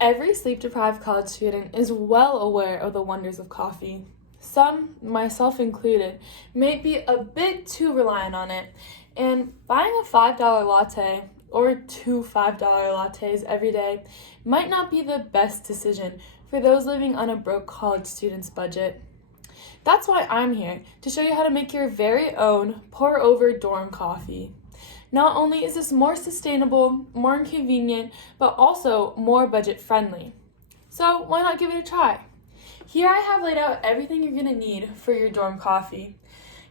Every sleep-deprived college student is well aware of the wonders of coffee. Some, myself included, may be a bit too reliant on it, and buying a $5 latte or two $5 lattes every day might not be the best decision for those living on a broke college student's budget. That's why I'm here, to show you how to make your very own pour-over dorm coffee. Not only is this more sustainable, more convenient, but also more budget-friendly. So why not give it a try? Here I have laid out everything you're going to need for your dorm coffee.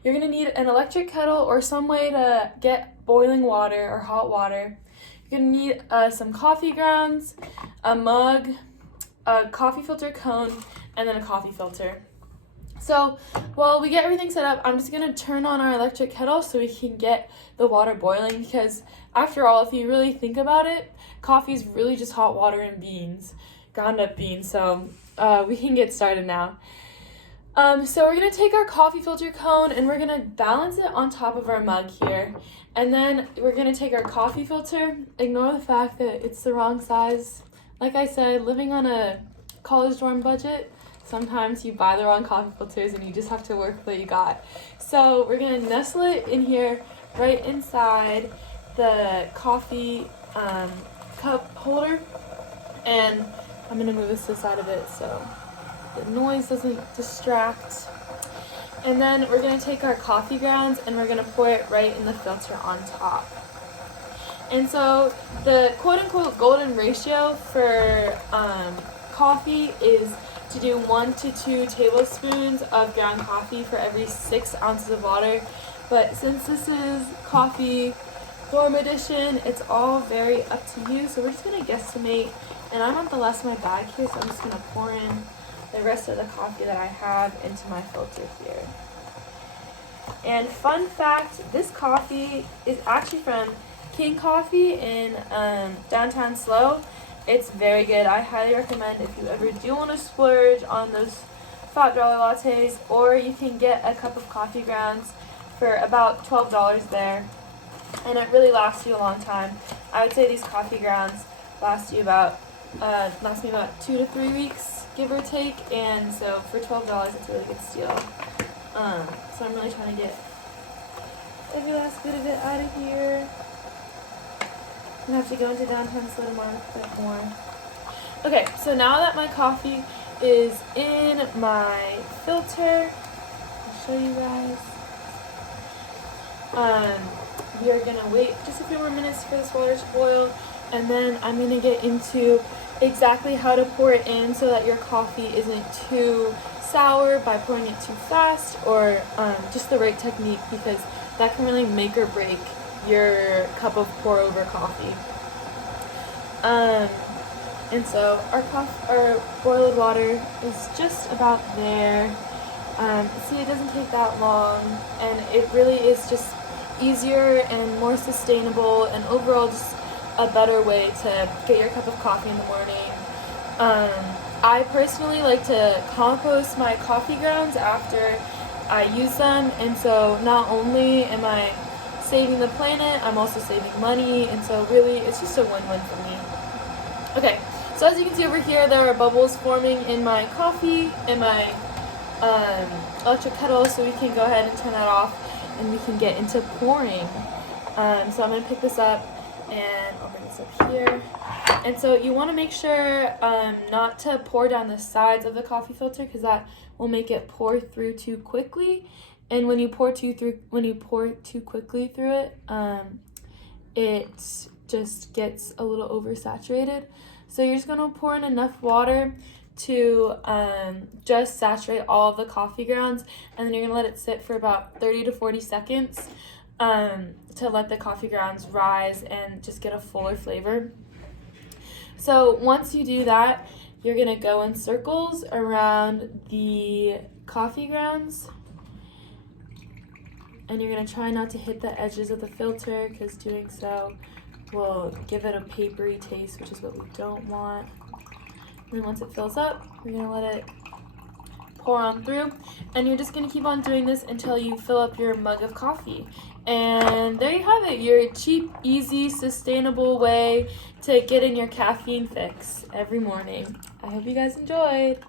You're going to need an electric kettle or some way to get boiling water or hot water. You're going to need some coffee grounds, a mug, a coffee filter cone, and then a coffee filter. So while we get everything set up, I'm just going to turn on our electric kettle so we can get the water boiling, because after all, if you really think about it, coffee is really just hot water and beans, ground up beans. So we can get started now. So we're going to take our coffee filter cone and we're going to balance it on top of our mug here. And then we're going to take our coffee filter, ignore the fact that it's the wrong size. Like I said, living on a college dorm budget, sometimes you buy the wrong coffee filters and you just have to work with what you got. So we're going to nestle it in here right inside the coffee cup holder. And I'm going to move this to the side of it so the noise doesn't distract. And then we're going to take our coffee grounds and we're going to pour it right in the filter on top. And so the quote-unquote golden ratio for coffee is to do 1 to 2 tablespoons of ground coffee for every 6 ounces of water. But since this is coffee dorm edition, it's all very up to you. So we're just going to guesstimate. And I'm at the last of my bag here, so I'm just going to pour in the rest of the coffee that I have into my filter here. And fun fact, this coffee is actually from King Coffee in downtown SLO. It's very good. I highly recommend if you ever do want to splurge on those $5 lattes, or you can get a cup of coffee grounds for about $12 there. And it really lasts you a long time. I would say these coffee grounds last me about 2 to 3 weeks, give or take. And so for $12, it's a really good steal. So I'm really trying to get every last bit of it out of here. I'm gonna have to go into downtown SLO tomorrow a bit more. Okay, so now that my coffee is in my filter, I'll show you guys. We are gonna wait just a few more minutes for this water to boil, and then I'm gonna get into exactly how to pour it in so that your coffee isn't too sour by pouring it too fast, or just the right technique, because that can really make or break your cup of pour over coffee. And so our boiled water is just about there. See, it doesn't take that long, and it really is just easier and more sustainable, and overall just a better way to get your cup of coffee in the morning. I personally like to compost my coffee grounds after I use them, and so not only am I saving the planet, I'm also saving money, and so really it's just a win-win for me. Okay, so as you can see over here, there are bubbles forming in my coffee, in my electric kettle, so we can go ahead and turn that off and we can get into pouring. So I'm going to pick this up and I'll bring this up here. And so you want to make sure not to pour down the sides of the coffee filter, because that will make it pour through too quickly. And when you pour too quickly through it, it just gets a little oversaturated. So you're just going to pour in enough water to just saturate all of the coffee grounds, and then you're going to let it sit for about 30 to 40 seconds to let the coffee grounds rise and just get a fuller flavor. So once you do that, you're going to go in circles around the coffee grounds, and you're going to try not to hit the edges of the filter, because doing so will give it a papery taste, which is what we don't want. And then once it fills up, we're going to let it pour on through, and you're just going to keep on doing this until you fill up your mug of coffee. And there you have it, your cheap, easy, sustainable way to get in your caffeine fix every morning. I hope you guys enjoyed.